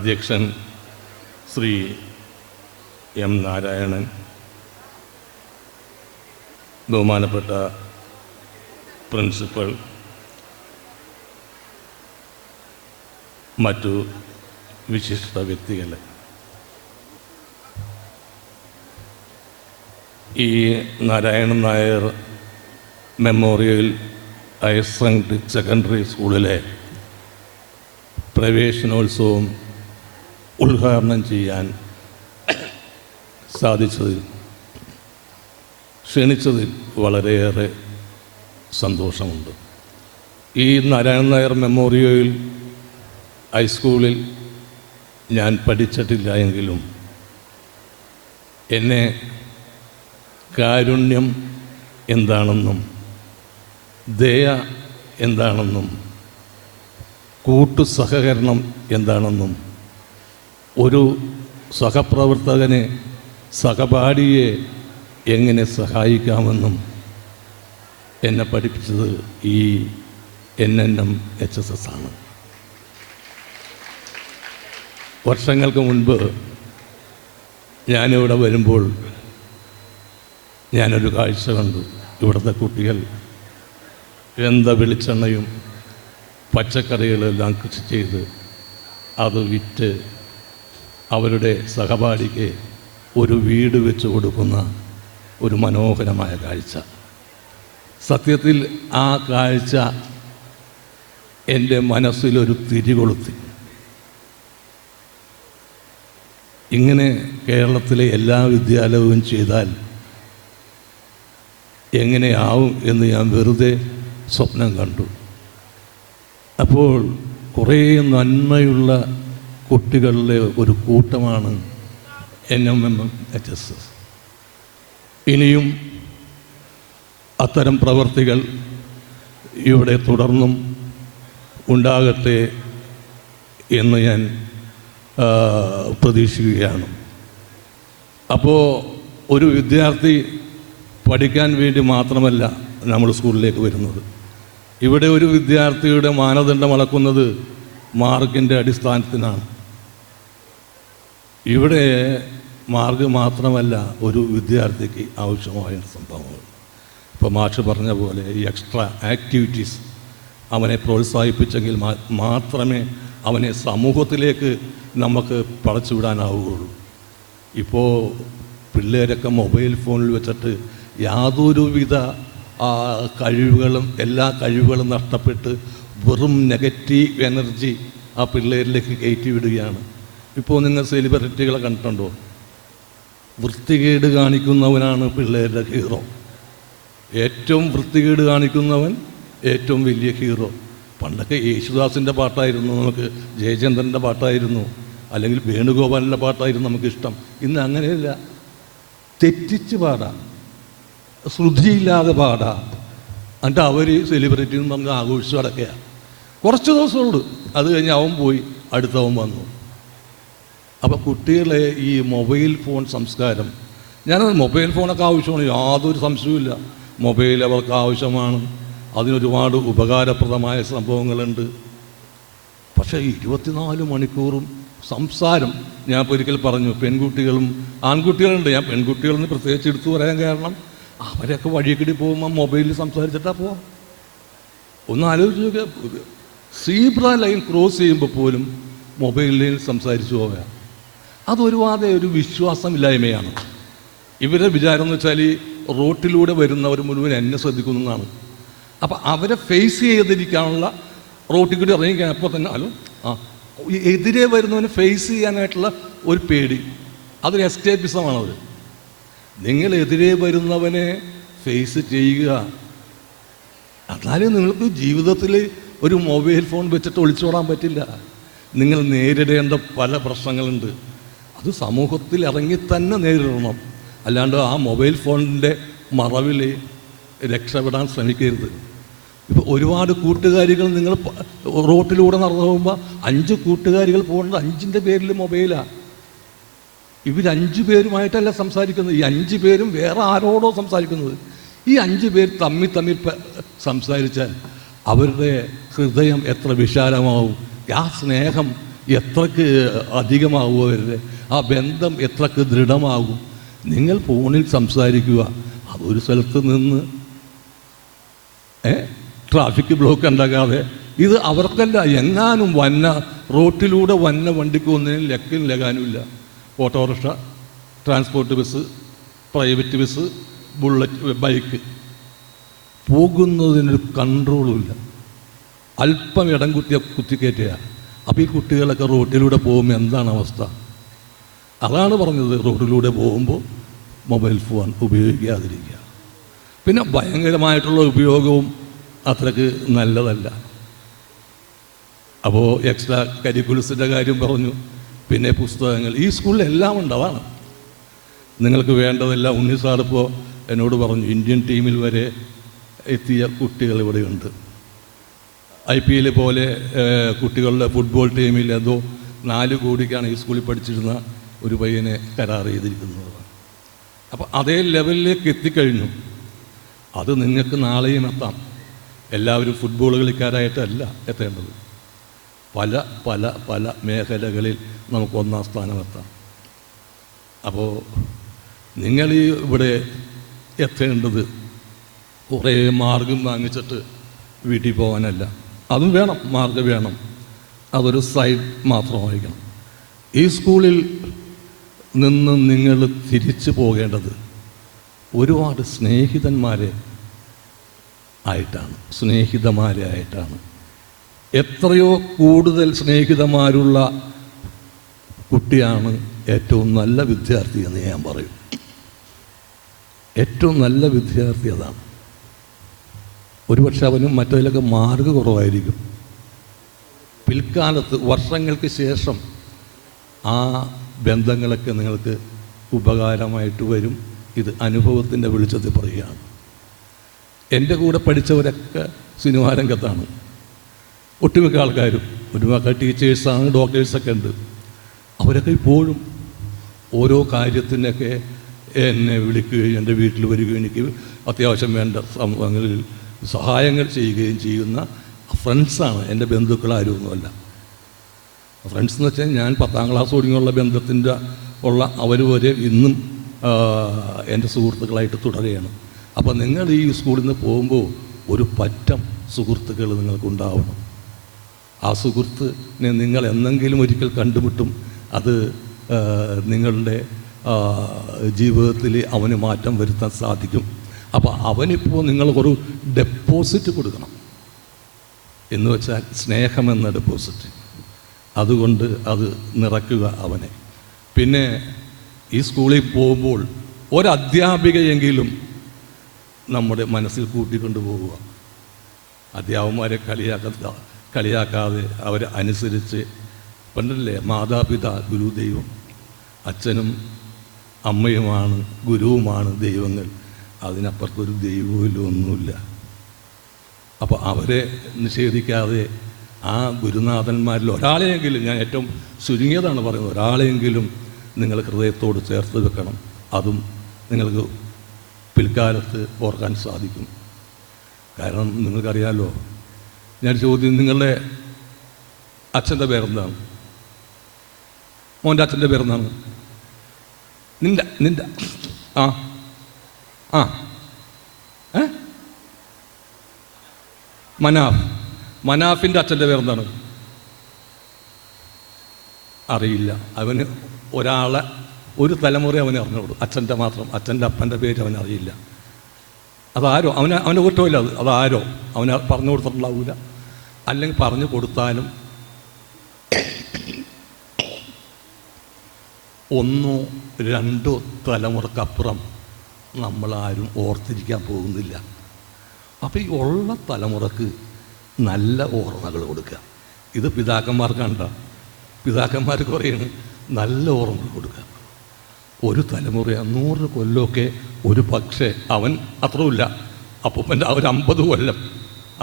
അധ്യക്ഷൻ ശ്രീ എം നാരായണൻ ബഹുമാനപ്പെട്ട പ്രിൻസിപ്പൽ മറ്റു വിശിഷ്ട വ്യക്തികൾ. ഈ Narayanan Nair memorial higher secondary സ്കൂളിലെ പ്രവേശനോത്സവം ഉദ്ഘാടനം ചെയ്യാൻ സാധിച്ചതിൽ ക്ഷണിച്ചതിൽ വളരെയേറെ സന്തോഷമുണ്ട്. ഈ നാരായണൻ നായർ മെമ്മോറിയൽ ഹൈസ്കൂളിൽ ഞാൻ പഠിച്ചിട്ടില്ല എങ്കിലും എന്നെ കാരുണ്യം എന്താണെന്നും ദയ എന്താണെന്നും കൂട്ടു സഹകരണം എന്താണെന്നും ഒരു സഹപ്രവർത്തകനെ സഹപാഠിയെ എങ്ങനെ സഹായിക്കാമെന്നും എന്നെ പഠിപ്പിച്ചത് ഈ N N M H S S ആണ്. വർഷങ്ങൾക്ക് മുൻപ് ഞാനിവിടെ വരുമ്പോൾ ഞാനൊരു കാഴ്ച കണ്ടു. ഇവിടുത്തെ കുട്ടികൾ എന്താ വെളിച്ചെണ്ണയും പച്ചക്കറികളെല്ലാം കൃഷി ചെയ്ത് അത് വിറ്റ് അവരുടെ സഹപാഠിക്ക് ഒരു വീട് വെച്ച് കൊടുക്കുന്ന ഒരു മനോഹരമായ കാഴ്ച. സത്യത്തിൽ ആ കാഴ്ച എന്റെ മനസ്സിലൊരു തിരികൊളുത്തി. ഇങ്ങനെ കേരളത്തിലെ എല്ലാ വിദ്യാലയവും ചെയ്താൽ എങ്ങനെയാവും എന്ന് ഞാൻ വെറുതെ സ്വപ്നം കണ്ടു. അപ്പോൾ കുറേ നന്മയുള്ള കുട്ടികളുടെ ഒരു കൂട്ടമാണ് N M M H S S ഇനിയും അത്തരം പ്രവർത്തികൾ ഇവിടെ തുടർന്നും ഉണ്ടാകട്ടെ എന്ന് ഞാൻ പ്രതീക്ഷിക്കുകയാണ്. അപ്പോൾ ഒരു വിദ്യാർത്ഥി പഠിക്കാൻ വേണ്ടി മാത്രമല്ല നമ്മൾ സ്കൂളിലേക്ക് വരുന്നത്. ഇവിടെ ഒരു വിദ്യാർത്ഥിയുടെ മാനദണ്ഡം അളക്കുന്നത് മാർക്കിന്റെ അടിസ്ഥാനത്തിനാണ്. ഇവിടെ മാർഗ് മാത്രമല്ല ഒരു വിദ്യാർത്ഥിക്ക് ആവശ്യമായ സംഭവങ്ങൾ ഇപ്പോൾ മാഷ് പറഞ്ഞ പോലെ ഈ എക്സ്ട്രാ ആക്ടിവിറ്റീസ് അവനെ പ്രോത്സാഹിപ്പിച്ചെങ്കിൽ മാത്രമേ അവനെ സമൂഹത്തിലേക്ക് നമുക്ക് പടച്ചുവിടാനാവുകയുള്ളൂ. ഇപ്പോൾ പിള്ളേരൊക്കെ മൊബൈൽ ഫോണിൽ വെച്ചിട്ട് യാതൊരുവിധ കഴിവുകളും എല്ലാ കഴിവുകളും നഷ്ടപ്പെട്ട് വെറും നെഗറ്റീവ് എനർജി ആ പിള്ളേരിലേക്ക് കയറ്റി വിടുകയാണ് ഇപ്പോൾ നിങ്ങൾ സെലിബ്രിറ്റികളെ കണ്ടിട്ടുണ്ടോ? വൃത്തികേട് കാണിക്കുന്നവനാണ് പിള്ളേരുടെ ഹീറോ. ഏറ്റവും വൃത്തികേട് കാണിക്കുന്നവൻ ഏറ്റവും വലിയ ഹീറോ. പണ്ടൊക്കെ യേശുദാസിന്റെ പാട്ടായിരുന്നു നമുക്ക് ജയചന്ദ്രന്റെ പാട്ടായിരുന്നു അല്ലെങ്കിൽ വേണുഗോപാലിന്റെ പാട്ടായിരുന്നു നമുക്കിഷ്ടം. ഇന്ന് അങ്ങനെയല്ല. തെറ്റിച്ച് പാടാം. ശ്രുതിയില്ലാതെ പാടാം. എന്നിട്ട് അവർ സെലിബ്രിറ്റി എന്ന് പറഞ്ഞ് ആഘോഷിച്ച് നടക്കുക കുറച്ച് ദിവസമുള്ളൂ. അത് കഴിഞ്ഞ് അവൻ പോയി അടുത്തവൻ വന്നു. അപ്പോൾ കുട്ടികളെ ഈ മൊബൈൽ ഫോൺ സംസ്കാരം ഞാനത് മൊബൈൽ ഫോണൊക്കെ ആവശ്യമാണ് യാതൊരു സംശയവുമില്ല. മൊബൈൽ അവർക്ക് ആവശ്യമാണ്. അതിനൊരുപാട് ഉപകാരപ്രദമായ സംഭവങ്ങളുണ്ട്. പക്ഷേ ഇരുപത്തിനാല് മണിക്കൂറും സംസാരം ഞാൻ ഇപ്പോൾ ഒരിക്കൽ പറഞ്ഞു പെൺകുട്ടികളും ആൺകുട്ടികളുണ്ട്. ഞാൻ പെൺകുട്ടികളെന്ന് പ്രത്യേകിച്ച് എടുത്തു പറയാൻ കാരണം അവരൊക്കെ വഴിയക്കിടി പോകുമ്പോൾ മൊബൈലിൽ സംസാരിച്ചിട്ടാ പോവാം. ഒന്ന് ആലോചിച്ച് നോക്കുക സീബ്ര ലൈൻ ക്രോസ് ചെയ്യുമ്പോൾ പോലും മൊബൈലിൽ സംസാരിച്ചു പോവുക അതൊരുപാട് ഒരു വിശ്വാസമില്ലായ്മയാണ്. ഇവരുടെ വിചാരം എന്ന് വെച്ചാൽ റോട്ടിലൂടെ വരുന്നവർ മുഴുവൻ എന്നെ ശ്രദ്ധിക്കുന്നു എന്നാണ്. അപ്പം അവരെ ഫേസ് ചെയ്തിരിക്കാനുള്ള റോട്ടിൽ കൂടി ഇറങ്ങി അപ്പോൾ തന്നെ ഹലോ ആ എതിരെ വരുന്നവനെ ഫേസ് ചെയ്യാനായിട്ടുള്ള ഒരു പേടി. അതൊരു എസ്കേപ്പിസമാണ് അവർ നിങ്ങൾ എതിരെ വരുന്നവനെ ഫേസ് ചെയ്യുക. അതായത് നിങ്ങൾക്ക് ജീവിതത്തിൽ ഒരു മൊബൈൽ ഫോൺ വെച്ചിട്ട് ഒളിച്ചോടാൻ പറ്റില്ല. നിങ്ങൾ നേരിടേണ്ട പല പ്രശ്നങ്ങളുണ്ട്. അത് സമൂഹത്തിൽ ഇറങ്ങി തന്നെ നേരിടണം. അല്ലാണ്ട് ആ മൊബൈൽ ഫോണിന്റെ മറവിൽ രക്ഷപ്പെടാൻ ശ്രമിക്കരുത്. ഇപ്പോൾ ഒരുപാട് കൂട്ടുകാരികൾ നിങ്ങൾ റോട്ടിലൂടെ നടന്നു പോകുമ്പോൾ അഞ്ച് കൂട്ടുകാരികൾ പോകേണ്ടത് അഞ്ചിന്റെ പേരിൽ മൊബൈലാണ് ഇവരഞ്ച് പേരുമായിട്ടല്ല സംസാരിക്കുന്നത്. ഈ അഞ്ച് പേരും വേറെ ആരോടോ സംസാരിക്കുന്നത്. ഈ അഞ്ച് പേർ തമ്മിൽ തമ്മിൽ സംസാരിച്ചാൽ അവരുടെ ഹൃദയം എത്ര വിശാലമാവും. ആ സ്നേഹം എത്രക്ക് അധികമാകുമോ അവരുടെ ആ ബന്ധം എത്രക്ക് ദൃഢമാകും? നിങ്ങൾ ഫോണിൽ സംസാരിക്കുക. അതൊരു സ്ഥലത്ത് നിന്ന് ഏ? ട്രാഫിക് ബ്ലോക്ക് ഉണ്ടാകാതെ. ഇത് അവർക്കല്ല എങ്ങാനും വന്ന റോട്ടിലൂടെ വന്ന വണ്ടിക്ക് ഒന്നിനും ലക്കും ലകാനുമില്ല auto rickshaw transport bus private bus Bullet bike. പോകുന്നതിനൊരു കൺട്രോളുമില്ല അല്പം ഇടം കുത്തിയ കുത്തിക്കയറ്റുക. അപ്പോൾ ഈ കുട്ടികളൊക്കെ റോട്ടിലൂടെ പോകുമ്പോൾ എന്താണ് അവസ്ഥ? അതാണ് പറഞ്ഞത് റോഡിലൂടെ പോകുമ്പോൾ മൊബൈൽ ഫോൺ ഉപയോഗിക്കാതിരിക്കുക. പിന്നെ ഭയങ്കരമായിട്ടുള്ള ഉപയോഗവും അത്രയ്ക്ക് നല്ലതല്ല. അപ്പോൾ എക്സ്ട്രാ കരിക്കുലസിന്റെ കാര്യം പറഞ്ഞു പിന്നെ പുസ്തകങ്ങൾ. ഈ സ്കൂളിൽ എല്ലാം ഉണ്ട് അതാണ് നിങ്ങൾക്ക് വേണ്ടതെല്ലാം ഉണ്ണി സാറിപ്പോൾ എന്നോട് പറഞ്ഞു ഇന്ത്യൻ ടീമിൽ വരെ എത്തിയ കുട്ടികൾ ഇവിടെയുണ്ട്. ഐ പി എൽ പോലെ കുട്ടികളുടെ ഫുട്ബോൾ ടീമിൽ എന്തോ നാല് കോടിക്കാണ് ഈ സ്കൂളിൽ പഠിച്ചിരുന്ന ഒരു പയ്യനെ കരാർ ചെയ്തിരിക്കുന്നത്. അപ്പോൾ അതേ ലെവലിലേക്ക് എത്തിക്കഴിഞ്ഞു. അത് നിങ്ങൾക്ക് നാളെയും എത്താം. എല്ലാവരും ഫുട്ബോൾ കളിക്കാരായിട്ടല്ല എത്തേണ്ടത്. പല പല പല മേഖലകളിൽ നമുക്ക് ഒന്നാം സ്ഥാനമെത്താം അപ്പോൾ നിങ്ങൾ ഈ ഇവിടെ എത്തേണ്ടത് കുറേ മാർഗം വാങ്ങിച്ചിട്ട് വീട്ടിൽ പോകാനല്ല. അതും വേണം മാർക്ക് വേണം. അതൊരു സൈഡ് മാത്രമായിരിക്കണം. ഈ സ്കൂളിൽ നിന്ന് നിങ്ങൾ തിരിച്ചു പോകേണ്ടത് ഒരുപാട് സ്നേഹിതന്മാരെ ആയിട്ടാണ് സ്നേഹിതമാരെ ആയിട്ടാണ്. എത്രയോ കൂടുതൽ സ്നേഹിതമാരുള്ള കുട്ടിയാണ് ഏറ്റവും നല്ല വിദ്യാർത്ഥി എന്ന് ഞാൻ പറയും. ഏറ്റവും നല്ല വിദ്യാർത്ഥി അതാണ്. ഒരുപക്ഷെ അവനും മറ്റതിലൊക്കെ മാർഗ് കുറവായിരിക്കും. പിൽക്കാലത്ത് വർഷങ്ങൾക്ക് ശേഷം ആ ബന്ധങ്ങളൊക്കെ നിങ്ങൾക്ക് ഉപകാരമായിട്ട് വരും. ഇത് അനുഭവത്തിന്റെ വെളിച്ചത്തിൽ പറയുകയാണ്. എന്റെ കൂടെ പഠിച്ചവരൊക്കെ സിനിമാ രംഗത്താണ്. ഒട്ടുമിക്ക ആൾക്കാരും ഒരുപാട് ടീച്ചേഴ്സാണ് ഡോക്ടേഴ്സൊക്കെ ഉണ്ട്. അവരൊക്കെ ഇപ്പോഴും ഓരോ കാര്യത്തിനൊക്കെ എന്നെ വിളിക്കുകയും എന്റെ വീട്ടിൽ വരികയും എനിക്ക് അത്യാവശ്യം വേണ്ട സംഭവങ്ങളിൽ സഹായങ്ങൾ ചെയ്യുകയും ചെയ്യുന്ന ഫ്രണ്ട്സാണ്. എന്റെ ബന്ധുക്കളാരുമൊന്നുമല്ല ഫ്രണ്ട്സ് എന്ന് വെച്ചാൽ ഞാൻ പത്താം ക്ലാസ് ഒടുങ്ങിയുള്ള ബന്ധത്തിന്റെ ഉള്ള അവർ വരെ ഇന്നും എന്റെ സുഹൃത്തുക്കളായിട്ട് തുടരുകയാണ്. അപ്പോൾ നിങ്ങൾ ഈ സ്കൂളിൽ നിന്ന് പോകുമ്പോൾ ഒരു പറ്റം സുഹൃത്തുക്കൾ നിങ്ങൾക്കുണ്ടാവണം ആ സുഹൃത്തിനെ നിങ്ങൾ എന്നെങ്കിലും ഒരിക്കൽ കണ്ടുമുട്ടും അത് നിങ്ങളുടെ ജീവിതത്തിൽ അവന് മാറ്റം വരുത്താൻ സാധിക്കും. അപ്പോൾ അവനിപ്പോൾ നിങ്ങൾക്കൊരു ഡെപ്പോസിറ്റ് കൊടുക്കണം. എന്ന് വെച്ചാൽ സ്നേഹമെന്ന ഡെപ്പോസിറ്റ് അതുകൊണ്ട് അത് നിറയ്ക്കുക അവനെ. പിന്നെ ഈ സ്കൂളിൽ പോകുമ്പോൾ ഒരധ്യാപികയെങ്കിലും നമ്മുടെ മനസ്സിൽ കൂട്ടിക്കൊണ്ടു പോവുക. അധ്യാപകന്മാരെ കളിയാക്കാത്ത കളിയാക്കാതെ അവരെ അനുസരിച്ച് പണ്ടല്ലേ മാതാപിതാ ഗുരുദൈവം. അച്ഛനും അമ്മയുമാണ് ഗുരുവുമാണ് ദൈവങ്ങൾ. അതിനപ്പുറത്തൊരു ദൈവമില്ല ഒന്നുമില്ല. അപ്പോൾ അവരെ നിഷേധിക്കാതെ ആ ഗുരുനാഥന്മാരിൽ ഒരാളെയെങ്കിലും ഞാൻ ഏറ്റവും ചുരുങ്ങിയതാണ് പറയുന്നത് ഒരാളെയെങ്കിലും നിങ്ങൾ ഹൃദയത്തോട് ചേർത്ത് വെക്കണം. അതും നിങ്ങൾക്ക് പിൽക്കാലത്ത് ഓർക്കാൻ സാധിക്കും. കാരണം നിങ്ങൾക്കറിയാമല്ലോ ഞാൻ ചോദ്യം നിങ്ങളുടെ അച്ഛന്റെ പേരെന്താണ്? മോന്റെ അച്ഛന്റെ പേരെന്താണ്? നിന്റെ നിന്റെ ആ ആ. മനാഫ്. മനാഫിന്റെ അച്ഛന്റെ പേരെന്താണ്? അറിയില്ല. അവന് ഒരാളെ ഒരു തലമുറ അവന് അറിഞ്ഞോളൂ അച്ഛന്റെ മാത്രം. അച്ഛന്റെ അപ്പന്റെ പേര് അവൻ അറിയില്ല. അതാരോ? അവന് അവന്റെ കുറ്റമില്ല അത്. അതാരോ? അവന് പറഞ്ഞു കൊടുത്തിട്ടുണ്ടാവില്ല അല്ലെങ്കിൽ പറഞ്ഞു കൊടുത്താലും ഒന്നോ രണ്ടോ തലമുറക്കപ്പുറം നമ്മളാരും ഓർത്തിരിക്കാൻ പോകുന്നില്ല. അപ്പോൾ ഈ ഉള്ള തലമുറയ്ക്ക് നല്ല ഓർമ്മകൾ കൊടുക്കുക. ഇത് പിതാക്കന്മാർക്കാണ്ട പിതാക്കന്മാർ കുറയാണ് നല്ല ഓർമ്മകൾ കൊടുക്കുക. ഒരു തലമുറ നൂറ് കൊല്ലമൊക്കെ ഒരു പക്ഷേ അവൻ അത്രയുമില്ല. അപ്പൂപ്പന്റെ ഒരു അമ്പത് കൊല്ലം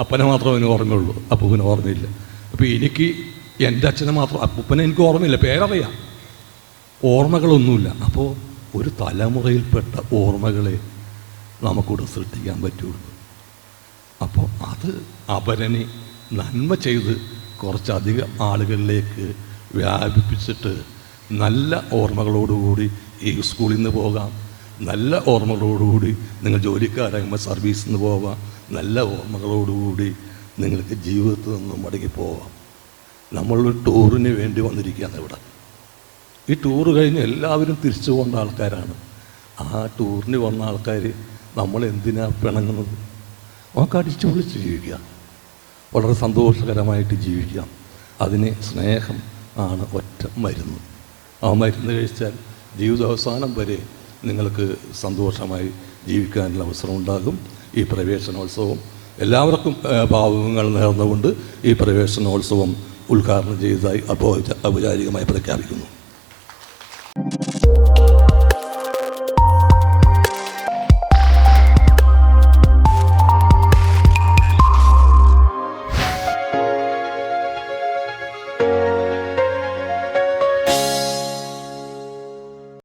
അപ്പനെ മാത്രം അവന് ഓർമ്മയുള്ളൂ. അപ്പൂപ്പന് ഓർമ്മയില്ല. അപ്പോൾ എനിക്ക് എന്റെ അച്ഛനെ മാത്രം അപ്പൂപ്പനെ എനിക്ക് ഓർമ്മയില്ല പേരറിയാം. ഓർമ്മകളൊന്നുമില്ല. അപ്പോൾ ഒരു തലമുറയിൽപ്പെട്ട ഓർമ്മകളെ നമുക്കിവിടെ സൃഷ്ടിക്കാൻ പറ്റുള്ളൂ. അപ്പോൾ അത് അപരനെ നന്മ ചെയ്ത് കുറച്ചധികം ആളുകളിലേക്ക് വ്യാപിപ്പിച്ചിട്ട് നല്ല ഓർമ്മകളോടുകൂടി ഈ സ്കൂളിൽ നിന്ന് പോകാം. നല്ല ഓർമ്മകളോടുകൂടി നിങ്ങൾ ജോലിക്കാരാകുമ്പോൾ സർവീസിൽ നിന്ന് പോവാം നല്ല ഓർമ്മകളോടുകൂടി നിങ്ങൾക്ക് ജീവിതത്തിൽ നിന്നും മടങ്ങി പോവാം നമ്മളൊരു ടൂറിന് വേണ്ടി വന്നിരിക്കുകയാണ് ഇവിടെ. ഈ ടൂർ കഴിഞ്ഞ് എല്ലാവരും തിരിച്ചു പോകേണ്ട ആൾക്കാരാണ്. ആ ടൂറിന് വന്ന ആൾക്കാർ നമ്മൾ എന്തിനാ പിണങ്ങുന്നത്? നമുക്ക് അടിച്ചു പൊളിച്ച് ജീവിക്കാം വളരെ സന്തോഷകരമായിട്ട് ജീവിക്കാം അതിന് സ്നേഹം ആണ് ഒറ്റ മരുന്ന്. ആ മരുന്ന് കഴിച്ചാൽ ജീവിതാവസാനം വരെ നിങ്ങൾക്ക് സന്തോഷമായി ജീവിക്കാനുള്ള അവസരം ഉണ്ടാകും. ഈ പ്രവേശനോത്സവം എല്ലാവർക്കും ഭാവങ്ങൾ നേർന്നുകൊണ്ട് ഈ പ്രവേശനോത്സവം ഉദ്ഘാടനം ചെയ്തതായി ഔപചാരികമായി പ്രഖ്യാപിക്കുന്നു.